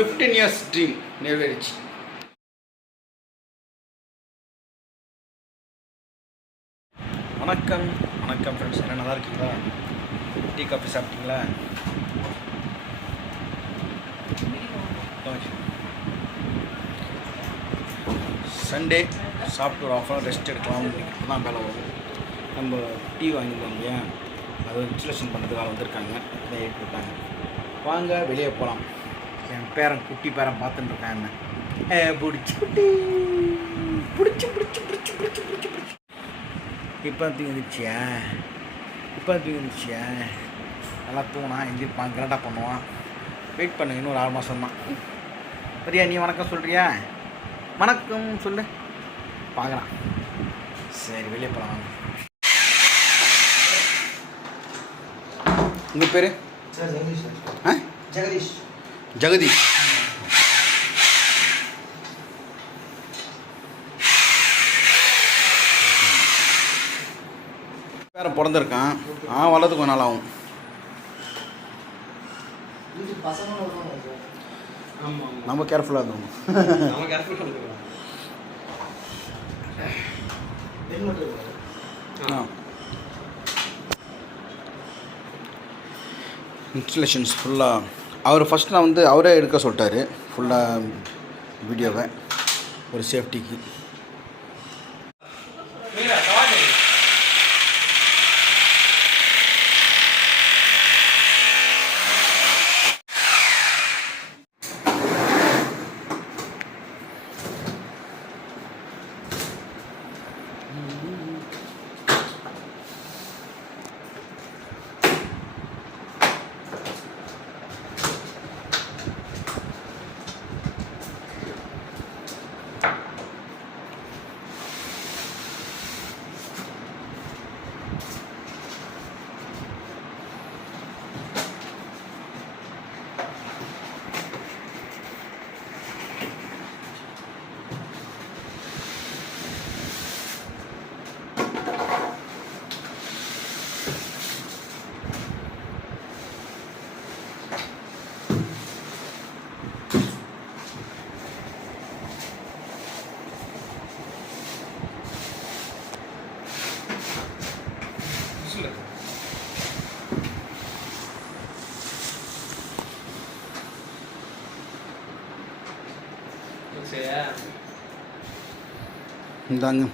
15 years dream நிறைவேறிச்சு. வணக்கம் வணக்கம் friends, என்ன நல்லா இருக்கீங்களா? டீ காஃபி சாப்பிட்டீங்களா? சண்டே சாப்பிட்டு ஒரு ஆஃப் அன் ரெஸ்ட் எடுக்கலாம். இப்போ தான் வேலை வரும். நம்ம டீ வாங்கியிருந்தோம் இல்லையா, அது இன்ஸ்டலேஷன் பண்ணுறதுக்காக வந்திருக்காங்க. அதை ஏற்றி விட்டாங்க. வாங்க வெளியே போகலாம். என் பேரன் குட்டி பேரன் பார்த்துட்டு இருக்கேன். என்ன பிடிச்சி குட்டி பிடிச்சி பிடிச்சி பிடிச்சி பிடிச்சி பிடிச்சி பிடிச்சி இப்போ தூங்கிச்சியா நல்லா தூங்கினா எந்திரிப்பான், கரெக்டாக பண்ணுவான். வெயிட் பண்ணுங்க, இன்னும் ஒரு 6 மாதம் தான். சரியா? நீ வணக்கம் சொல்கிறியா? வணக்கம் சொல்லு பார்க்கலாம். சரி, வெளியே போகலாம் வாங்க. உங்கள் பேர்? ஜெகதீஷ். ஜெகதீஷ் பேரை பிறந்திருக்கான். வளர்த்துக்கு கொஞ்ச நாள் ஆகும். நம்ம கேர்ஃபுல்லாக இருக்கணும். இன்ஸ்டலேஷன்ஸ் ஃபுல்லாக அவர் ஃபஸ்ட் நான் அவரே எடுக்க சொல்லிட்டார் ஃபுல்லாக வீடியோவை, ஒரு சேஃப்டிக்கு. இந்தாங்க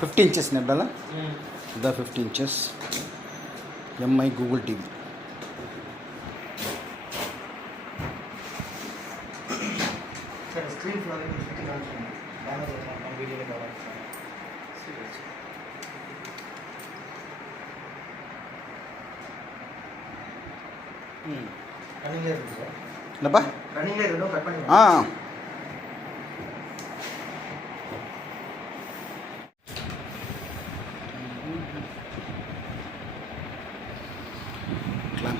50 inches நெட்டால. இதான் 50 inches எம்ஐ கூகுள் டிவி. என்னப்பா?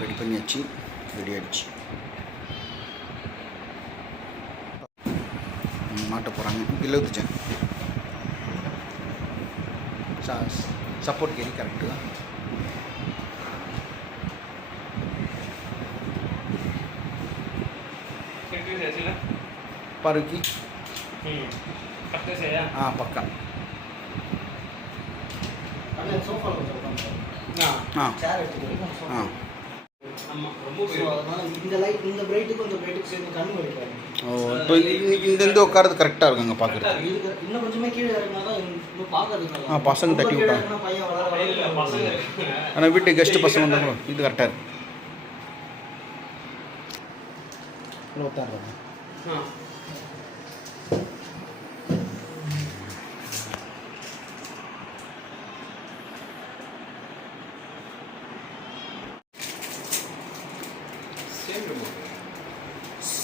ரெடி பண்ணியாச்சு, ரெடி ஆகிடுச்சு. மாட்ட போகிறாங்க. இல்லை ஊற்றுச்சேன் சப்போர்ட் கேரி கரெக்டு தான். பாருக்கி பக்கா. இந்த உட்காரது கரெக்டாக இருக்குங்க பார்க்குறது. பசங்க தட்டி விட்டாங்க. ஆனால் வீட்டு கெஸ்ட்டு பசங்க வந்தாங்க. இது கரெக்டாக இருக்கு.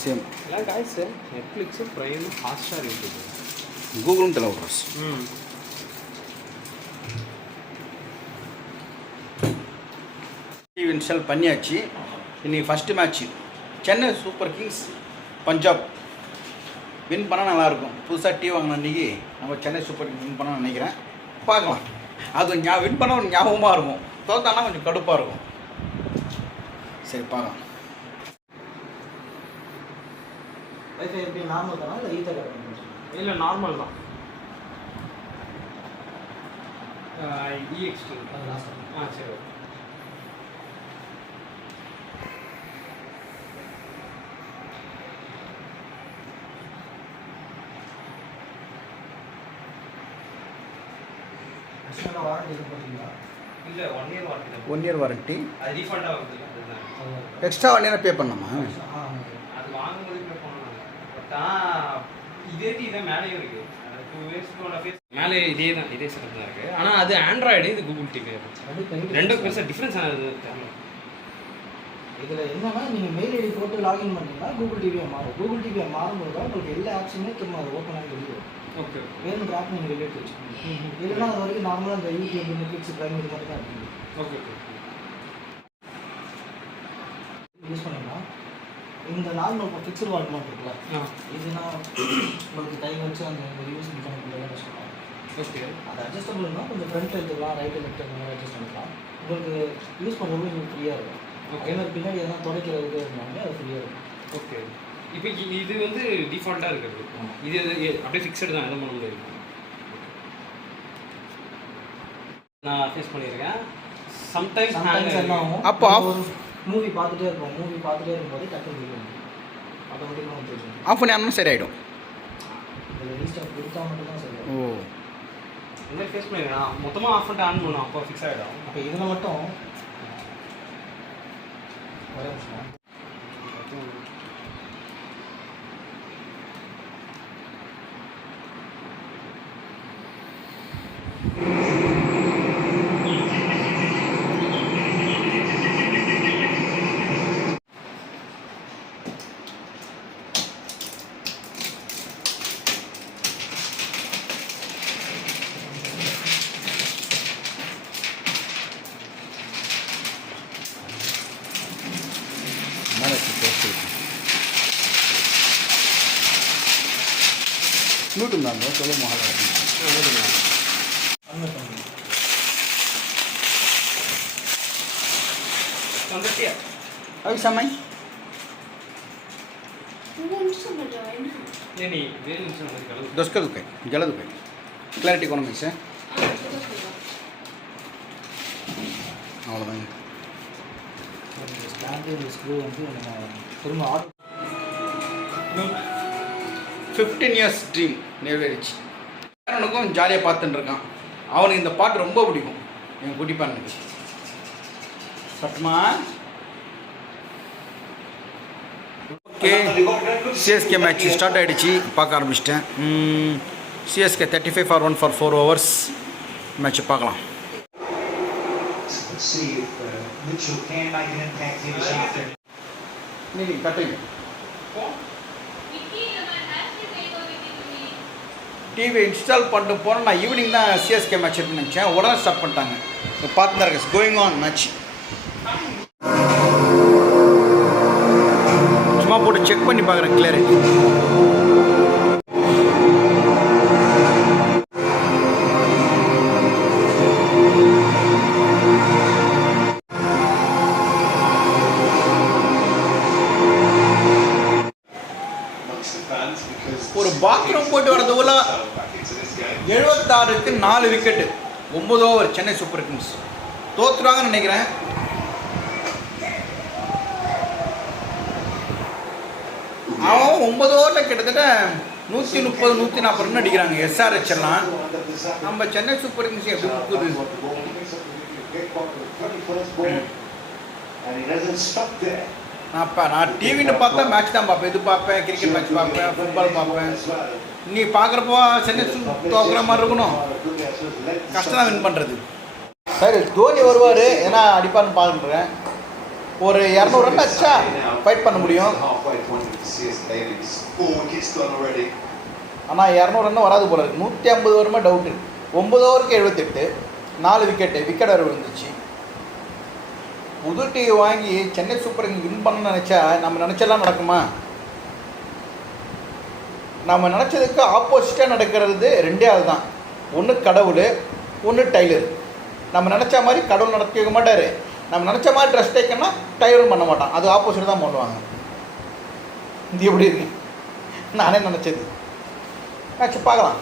சேம் எல்லாம் guys Netflix, Prime, Hotstar, YouTube, கூகுளும் தலைவர்ஸ். டிவி இன்ஸ்டால் பண்ணியாச்சு. இன்றைக்கி first match Chennai Super Kings Punjab. Win பண்ணால் நல்லாயிருக்கும். புதுசாக டிவி வாங்கின அன்றைக்கி நம்ம சென்னை சூப்பர் கிங்ஸ் வின் பண்ண நினைக்கிறேன். பார்க்கலாம். அது வின் பண்ண ஒரு ஞாபகமாக இருக்கும். தோத்தானா கொஞ்சம் கடுப்பாக இருக்கும். சரி பார்க்கலாம். வைஃபை எப்படி நார்மல் தானா இல்லை ஈத்தர் இல்லை நார்மல் தான். EX2 சரி. வாரண்டி இது போட்டிங்களா? இல்லை 1 இயர் வாரண்டி தான். 1 இயர் வாரண்டி. அது ரீஃபண்டாக வருது. அதுதான் எக்ஸ்ட்ரா 1 இயர் பே பண்ணணுமா? அது வாங்கும்போது பே பண்ணணும். பட் இதே மேலேயும் இருக்குது. 2 இயர்ஸ்க்கு 1 இயர்ஸ் மேலே இதே செட்டப் தான் இருக்குது. ஆனால் அது ஆண்ட்ராய்டு, இது கூகுள் டிவி. ரெண்டும் பெருசாக டிஃப்ரென்ஸ் ஆனது தெரியல. இதில் என்னன்னா நீங்கள் மெயில் ஐடி போட்டு லாகின் பண்ணிங்கன்னா கூகுள் டிவியை மாறும். கூகுள் டிவியை மாறும்போது தான் உங்களுக்கு எல்லா ஆப்ஷனுமே திரும்ப அது ஓப்பன் ஆகி வெளியே வரும். ஓகே. வேணுன்ற ஆப் நீங்கள் வெளியே எடுத்து வச்சுக்கோங்க. இல்லைன்னா அது வரைக்கும் நார்மலாக இந்த யூடியூப், நெட்ஃப்ளிக்ஸ், ப்ரைம் இது மாதிரி தான் இருக்குது. Okay okay. யூஸ் பண்ணிங்கன்னா இந்த நார்மல் ஃபிக்ஸ்டு வால்ட்மெண்ட் இருக்குல்ல, இதுனா உங்களுக்கு டைம் வச்சு அந்த யூஸ் பண்ணிக்கலாம் கஷ்டமாக. ஓகே. அது அட்ஜஸ்டபுள்னா கொஞ்சம் ஃப்ரண்ட் எடுத்துக்கலாம், ரைட்டு லெஃப்ட் அந்த மாதிரி அட்ஜஸ்ட் பண்ணிக்கலாம். உங்களுக்கு யூஸ் பண்ணுறது உங்களுக்கு ஃப்ரீயாக இருக்கும். அதே மாதிரி பின்னாடி எதனா துடைக்கிறதுக்கு இருந்தாலும் அது ஃப்ரீயாக இருக்கும். ஓகே. இப்போ இது வந்து டிஃபால்ட்டாக இருக்கிறது. இது அப்படியே ஃபிக்ஸடு தான், எதுவும் பண்ண முடியாது. நான் ஃபேஸ் பண்ணியிருக்கேன். சம்டைம்ஸ் என்ன ஆகும், அப்போ மூவி பார்த்துட்டே இருக்கும்போது டக்குனு ஆட்டோமேட்டிக்காக வந்து ஆஃப் பண்ணி ஆனால் சரியாயிடும். இதில் ரீஸ்டார்ட் கொடுத்தா மட்டும்தான் சரி. ஓ, இந்த ஃபேஸ் பண்ணியிருக்கேன். மொத்தமாக ஆஃப் பண்ணிட்டு ஆன் பண்ணும், அப்போ ஃபிக்ஸ் ஆகிடும். அப்போ இதில் மட்டும் ஒரே நிமிஷம். நூட்டு தான் சொல்ல மகாலா வந்துட்டியா? అవి సమయ్ నేను వేరే నిమిషం కలదు. దొస్కదుకాయ్ జలదుకాయ్ క్లారిటీ కొనమే సార్ அவ்வளோதாங்க. ஸ்டாண்டு ஸ்க்ரூ வந்து நம்ம திரும்ப 15 இயர்ஸ் ட்ரீம் நிறைவேறிச்சு. அவனுக்கும் ஜாலியாக பார்த்துட்டு இருக்கான். அவனுக்கு இந்த பாட்டு ரொம்ப பிடிக்கும். என் குட்டி பாட்டுக்கு பட்மா. ஓகே, சிஎஸ்கே மேட்ச் ஸ்டார்ட் ஆகிடுச்சு. பார்க்க ஆரம்பிச்சிட்டேன். சிஎஸ்கே 35 for 1 for 4 overs மேட்ச்சை பார்க்கலாம். நீ கட்டுங்க. டிவி இன்ஸ்டால் பண்ணிட்டு போனால் நான் ஈவினிங் தான் சிஎஸ்கே மேட்ச் இருக்குன்னு நினச்சேன். உடனே ஸ்டார்ட் பண்ணிட்டாங்க. இப்போ பார்த்து தான் இருக்கு கோயிங் ஆன் மேட்ச். சும்மா போட்டு செக் பண்ணி பார்க்குறேன் கிளியரிட்டி. ஒரு பாத்ரூம் போயிட்டு வரதுக்குள்ள 76க்கு 4 wicket, 9 over. Chennai Super Kings தோத்துருவாங்கன்னு நினைக்கிறேன். அவன் 9 ஓவரில் கிட்டத்தட்ட 130 140 ரன் அடிக்கிறாங்க எஸ்ஆர்ஹெச் எல்லாம். நம்ம சென்னை சூப்பர் கிங்ஸ் எப்படி இருக்குது? நான் டிவின்னு பார்த்தா மேட்ச் தான் பார்ப்பேன். இது பார்ப்பேன், கிரிக்கெட் மேட்ச் பார்ப்பேன், ஃபுட்பால் பார்ப்பேன். நீ பார்க்குறப்போ சென்னை தோக்குற மாதிரி இருக்கணும். கஷ்டம் தான் வின் பண்ணுறது. சரி, தோனி வருவார், ஏன்னா அடிப்பார்னு பார்க்குறேன். ஒரு 200 ரன் அடிச்சா ஃபைட் பண்ண முடியும். ஆனால் 200 ரன் வராது போல இருக்கு. 150 வருமா டவுட்டு. 9 ஓவருக்கு 78, 4 விக்கெட்டு. விக்கெட் வர விழுந்துச்சு. புது டிவி வாங்கி சென்னை சூப்பர் கிங்ஸ் வின் பண்ண நினச்சா நம்ம நினச்செல்லாம் நடக்குமா? நம்ம நினச்சதுக்கு ஆப்போசிட்டாக நடக்கிறது 2 ஆள் தான். ஒன்று கடவுள், ஒன்று டைலர். நம்ம நினச்ச மாதிரி கடவுள் நடக்க மாட்டார். நம்ம நினச்ச மாதிரி ட்ரெஸ் டேக்கன்னா டைலரும் பண்ண மாட்டான். அது ஆப்போசிட் தான் பண்ணுவாங்க. இது எப்படி இருக்கு? நானே நினச்சது மேட்ச் பார்க்கலாம்.